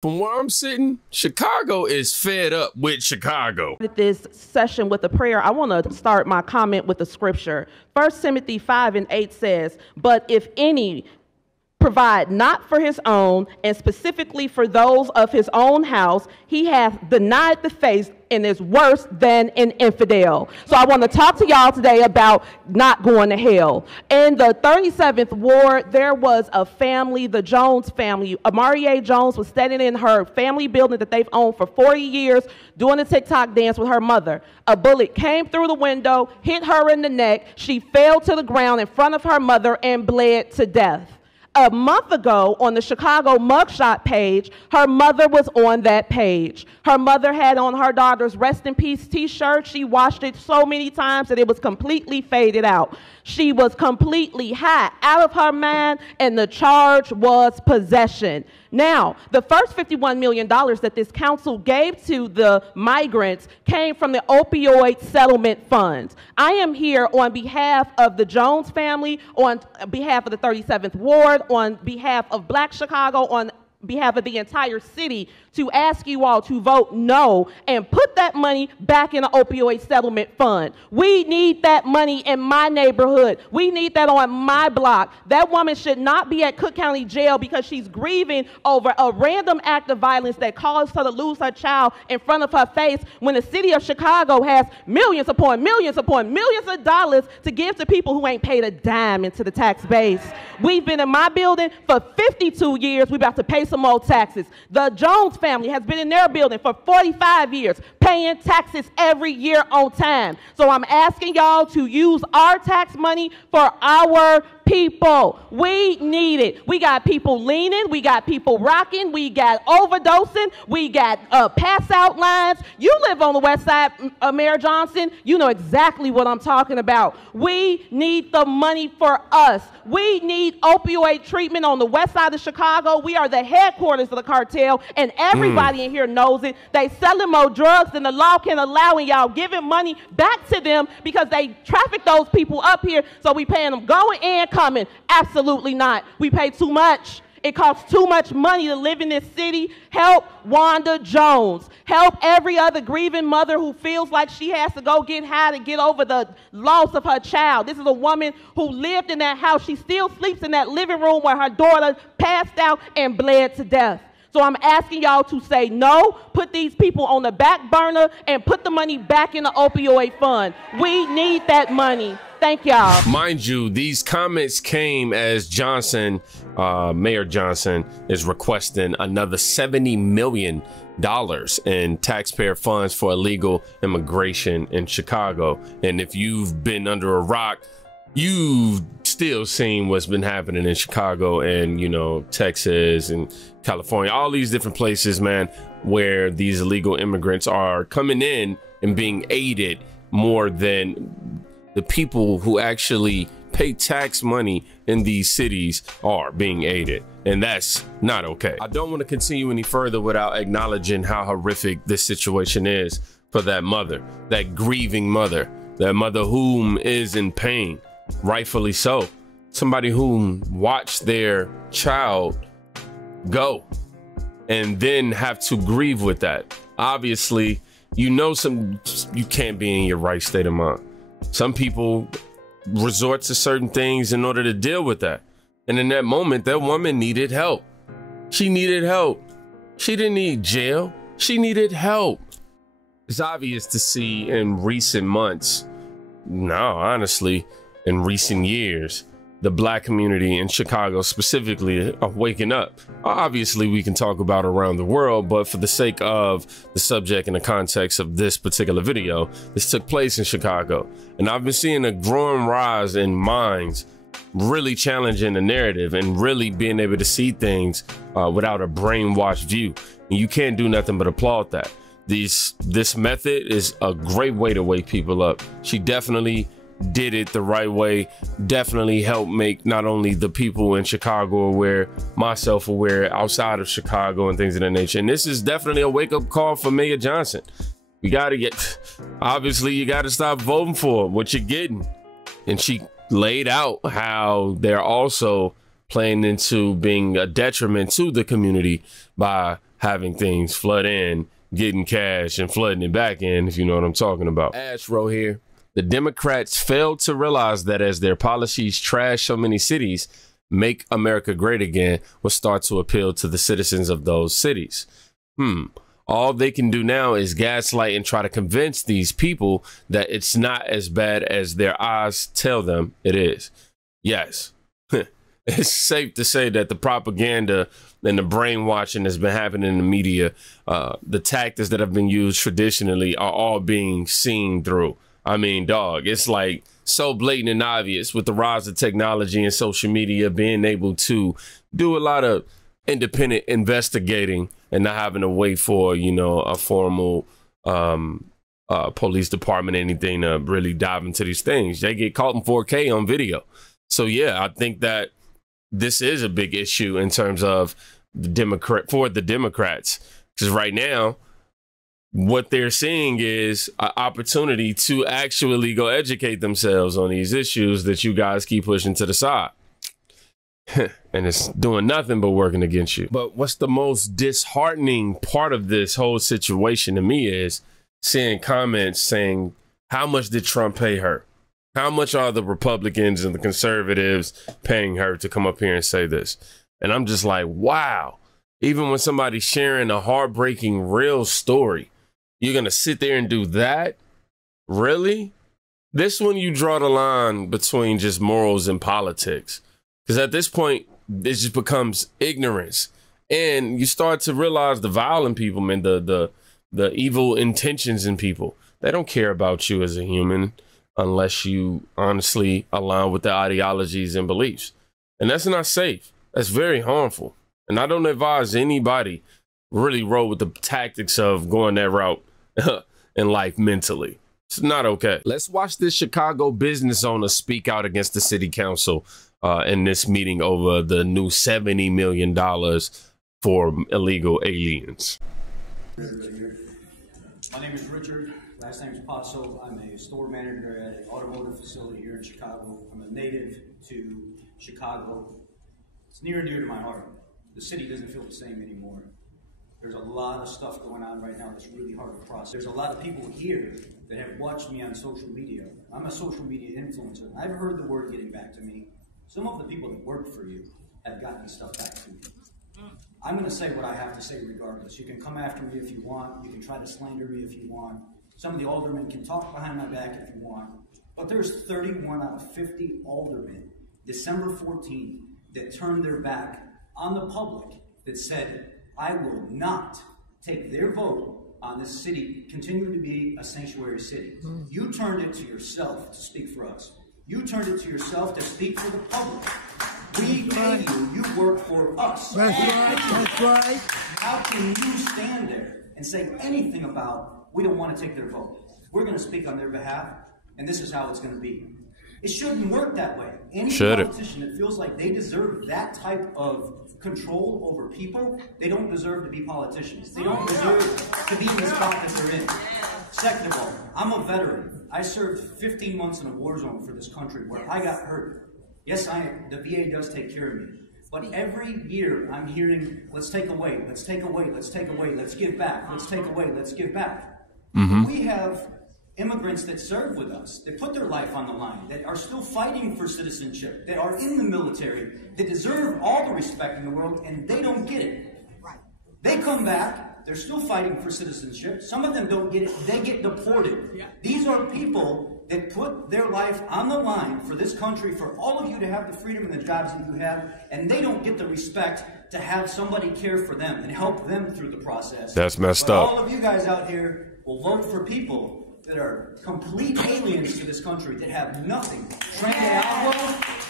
From where I'm sitting, Chicago is fed up with Chicago. This session with a prayer, I want to start my comment with the scripture. 1 Timothy 5:8 says, "But if any provide not for his own, and specifically for those of his own house, he hath denied the faith and is worse than an infidel." So I want to talk to y'all today about not going to hell. In the 37th ward, there was a family, the Jones family. Amarie Jones was standing in her family building that they've owned for 40 years doing a TikTok dance with her mother. A bullet came through the window, hit her in the neck. She fell to the ground in front of her mother and bled to death. A month ago, on the Chicago mugshot page, her mother was on that page. Her mother had on her daughter's Rest in Peace t-shirt. She washed it so many times that it was completely faded out. She was completely high, out of her mind, and the charge was possession. Now, the first $51 million that this council gave to the migrants came from the opioid settlement funds. I am here on behalf of the Jones family, on behalf of the 37th Ward, on behalf of Black Chicago, on behalf of the entire city, to ask you all to vote no and put that money back in the opioid settlement fund. We need that money in my neighborhood. We need that on my block. That woman should not be at Cook County Jail because she's grieving over a random act of violence that caused her to lose her child in front of her face, when the city of Chicago has millions upon millions upon millions of dollars to give to people who ain't paid a dime into the tax base. We've been in my building for 52 years. We're about to pay some more taxes. The Jones family has been in their building for 45 years, paying taxes every year on time. So I'm asking y'all to use our tax money for our people. We need it. We got people leaning, we got people rocking, we got overdosing, we got pass out lines. You live on the west side, Mayor Johnson, you know exactly what I'm talking about. We need the money for us. We need opioid treatment on the west side of Chicago. We are the headquarters of the cartel, and everybody in here knows it. They selling more drugs than the law can allow, and y'all giving money back to them because they traffic those people up here, so we paying them going and coming. Absolutely not. We pay too much. It costs too much money to live in this city. Help Wanda Jones. Help every other grieving mother who feels like she has to go get high to get over the loss of her child. This is a woman who lived in that house. She still sleeps in that living room where her daughter passed out and bled to death. So I'm asking y'all to say no, put these people on the back burner, and put the money back in the opioid fund. We need that money. Thank y'all. Mind you, these comments came as Johnson, Mayor Johnson, is requesting another $70 million in taxpayer funds for illegal immigration in Chicago. And if you've been under a rock, you've still seen what's been happening in Chicago and, you know, Texas and California, all these different places, man, where these illegal immigrants are coming in and being aided more than the people who actually pay tax money in these cities are being aided. And that's not okay. I don't want to continue any further without acknowledging how horrific this situation is for that mother, that grieving mother, that mother whom is in pain, rightfully so. Somebody who watched their child go and then have to grieve with that. Obviously, you know, you can't be in your right state of mind. Some people resort to certain things in order to deal with that. And in that moment, that woman needed help. She needed help. She didn't need jail. She needed help. It's obvious to see in recent months, no, honestly, in recent years, the Black community in Chicago specifically are waking up. Obviously, we can talk about around the world, but for the sake of the subject and the context of this particular video, this took place in Chicago. And I've been seeing a growing rise in minds really challenging the narrative and really being able to see things without a brainwashed view. And you can't do nothing but applaud that. This method is a great way to wake people up. She definitely did it the right way, definitely helped make not only the people in Chicago aware, myself aware, outside of Chicago and things of that nature. And this is definitely a wake-up call for Mayor Johnson. We got to obviously you got to stop voting for what you're getting. And she laid out how they're also playing into being a detriment to the community by having things flood in, getting cash and flooding it back in, if you know what I'm talking about. Ash row here. The Democrats failed to realize that as their policies trash so many cities, make America great again will start to appeal to the citizens of those cities. All they can do now is gaslight and try to convince these people that it's not as bad as their eyes tell them it is. Yes, it's safe to say that the propaganda and the brainwashing that's been happening in the media, the tactics that have been used traditionally are all being seen through. I mean, dog, it's like so blatant and obvious with the rise of technology and social media being able to do a lot of independent investigating and not having to wait for, you know, a formal police department, anything to really dive into these things. They get caught in 4K on video. So, yeah, I think that this is a big issue in terms of the Democrats, because right now, what they're seeing is an opportunity to actually go educate themselves on these issues that you guys keep pushing to the side. And it's doing nothing but working against you. But what's the most disheartening part of this whole situation to me is seeing comments saying, how much did Trump pay her? How much are the Republicans and the conservatives paying her to come up here and say this? And I'm just like, wow. Even when somebody's sharing a heartbreaking real story, you're going to sit there and do that? Really? This one, you draw the line between just morals and politics. Because at this point, it just becomes ignorance. And you start to realize the violent people, man, the evil intentions in people. They don't care about you as a human unless you honestly align with their ideologies and beliefs. And that's not safe. That's very harmful. And I don't advise anybody really roll with the tactics of going that route in life mentally. It's not okay. Let's watch this Chicago business owner speak out against the city council in this meeting over the new $70 million for illegal aliens. My name is Richard. Last name is Paso. I'm a store manager at an automotive facility here in Chicago. I'm a native to Chicago. It's near and dear to my heart. The city doesn't feel the same anymore. There's a lot of stuff going on right now that's really hard to process. There's a lot of people here that have watched me on social media. I'm a social media influencer. I've heard the word getting back to me. Some of the people that work for you have gotten stuff back to me. I'm going to say what I have to say regardless. You can come after me if you want. You can try to slander me if you want. Some of the aldermen can talk behind my back if you want. But there's 31 out of 50 aldermen, December 14th, that turned their back on the public, that said, I will not take their vote on this city continuing to be a sanctuary city. You turned it to yourself to speak for us. You turned it to yourself to speak for the public. We pay you. You work for us. That's right. That's right. How can you stand there and say anything about, we don't want to take their vote? We're going to speak on their behalf, and this is how it's going to be. It shouldn't work that way. Any politician that feels like they deserve that type of control over people, they don't deserve to be politicians. They don't deserve to be in the spot that they're in. Second of all, I'm a veteran. I served 15 months in a war zone for this country where I got hurt. Yes, the VA does take care of me. But every year I'm hearing, let's take away, let's take away, let's take away, let's give back, let's take away, let's give back. We have immigrants that serve with us, that put their life on the line, that are still fighting for citizenship, that are in the military, that deserve all the respect in the world, and they don't get it. They come back, they're still fighting for citizenship. Some of them don't get it, they get deported. These are people that put their life on the line for this country, for all of you to have the freedom and the jobs that you have, and they don't get the respect to have somebody care for them and help them through the process. That's messed up. All of you guys out here will vote for people that are complete aliens to this country, that have nothing. Trinidad,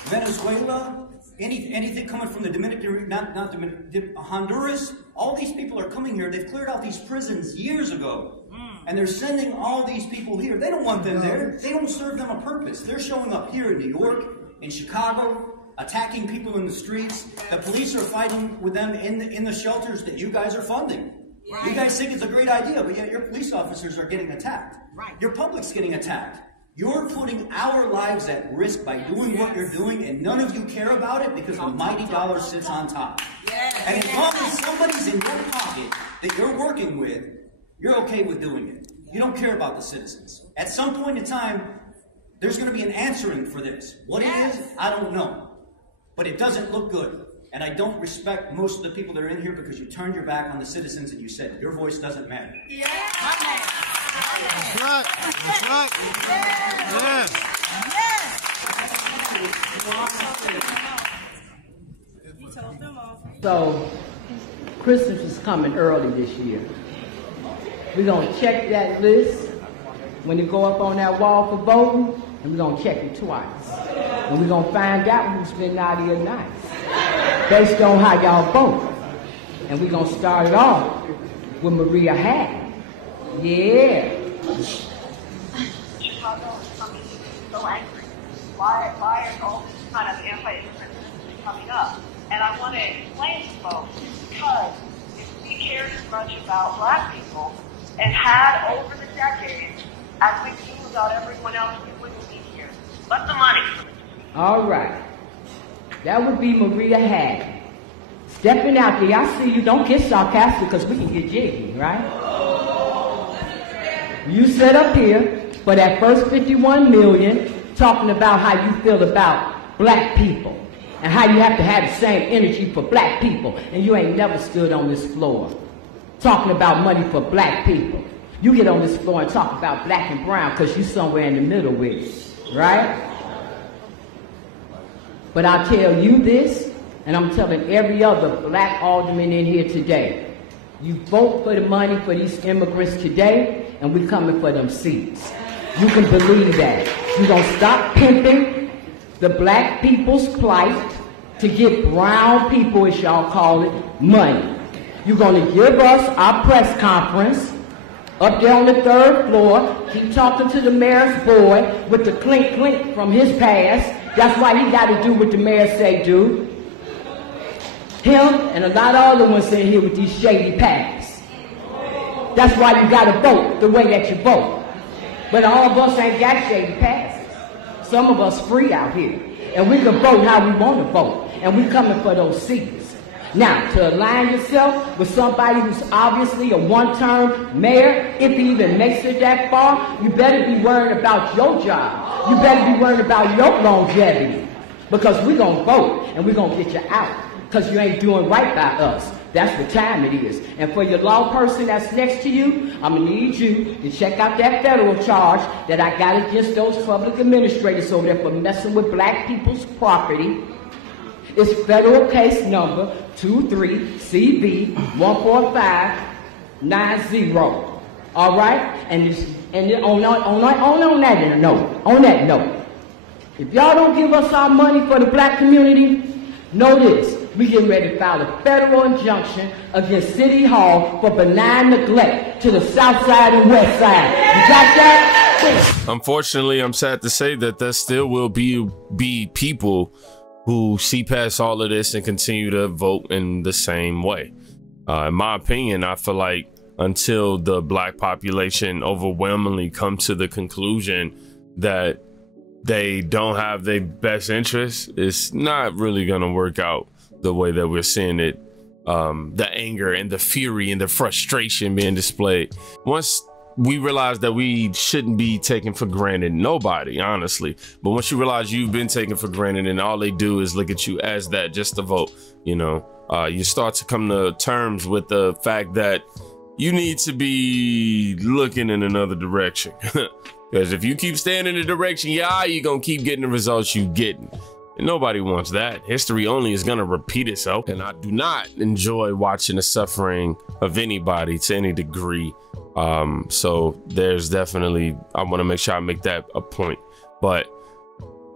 Venezuela, anything coming from the Dominican, Honduras, all these people are coming here. They've cleared out these prisons years ago. And they're sending all these people here. They don't want them there. They don't serve them a purpose. They're showing up here in New York, in Chicago, attacking people in the streets. The police are fighting with them in the shelters that you guys are funding. You guys think it's a great idea, but yet your police officers are getting attacked. Your public's getting attacked. You're putting our lives at risk by doing what you're doing, and none of you care about it because the mighty dollar sits on top. And as long as somebody's in your pocket that you're working with, you're okay with doing it. You don't care about the citizens. At some point in time, there's going to be an answering for this. What it is, I don't know. But it doesn't look good. And I don't respect most of the people that are in here because you turned your back on the citizens and you said your voice doesn't matter. That's right. That's right. Yes. So, Christmas is coming early this year. We're going to check that list when it go up on that wall for voting, and we're going to check it twice. And we're going to find out who's been naughty or nice, based on how y'all vote. And we're going to start it off with Maria Hack. Yeah. Chicago is coming so angry. Why are all this kind of anti-immigrant coming up? And I want to explain to folks, because if we cared as much about black people and had over the decades as we do about everyone else, we wouldn't be here. But the money. All right. That would be Maria Hack. Stepping out there, I see you. Don't get sarcastic because we can get jiggy, right? You set up here for that first 51 million talking about how you feel about black people and how you have to have the same energy for black people, and you ain't never stood on this floor talking about money for black people. You get on this floor and talk about black and brown because you somewhere in the middle with it, right? But I tell you this, and I'm telling every other black alderman in here today, you vote for the money for these immigrants today, and we coming for them seats. You can believe that. You're going to stop pimping the black people's plight to get brown people, as y'all call it, money. You're going to give us our press conference up there on the 3rd floor, keep talking to the mayor's boy with the clink clink from his past. That's why he got to do what the mayor say do. Him and a lot of other ones in here with these shady pasts. That's why you got to vote the way that you vote. But all of us ain't got shady passes. Some of us free out here. And we can vote how we want to vote. And we coming for those seats. Now, to align yourself with somebody who's obviously a one-term mayor, if he even makes it that far, you better be worried about your job. You better be worried about your longevity. Because we're going to vote and we're going to get you out. Because you ain't doing right by us. That's what time it is. And for your law person that's next to you, I'm going to need you to check out that federal charge that I got against those public administrators over there for messing with black people's property. It's federal case number 23CB14590. All right? And on that note, if y'all don't give us our money for the black community, know this. We getting ready to file a federal injunction against City Hall for benign neglect to the south side and west side. You got that? Unfortunately, I'm sad to say that there still will be people who see past all of this and continue to vote in the same way. In my opinion, I feel like until the black population overwhelmingly come to the conclusion that they don't have their best interests, it's not really going to work out the way that we're seeing it. The anger and the fury and the frustration being displayed. Once we realize that we shouldn't be taken for granted, nobody, honestly, but once you realize you've been taken for granted and all they do is look at you as that, just to vote, you know, you start to come to terms with the fact that you need to be looking in another direction. Because if you keep staying in the direction, you're gonna keep getting the results you getting. And nobody wants that. History only is gonna repeat itself. And I do not enjoy watching the suffering of anybody to any degree. So there's definitely, I wanna make sure I make that a point. But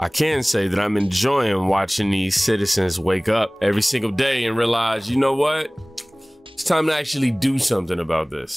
I can say that I'm enjoying watching these citizens wake up every single day and realize, you know what? It's time to actually do something about this.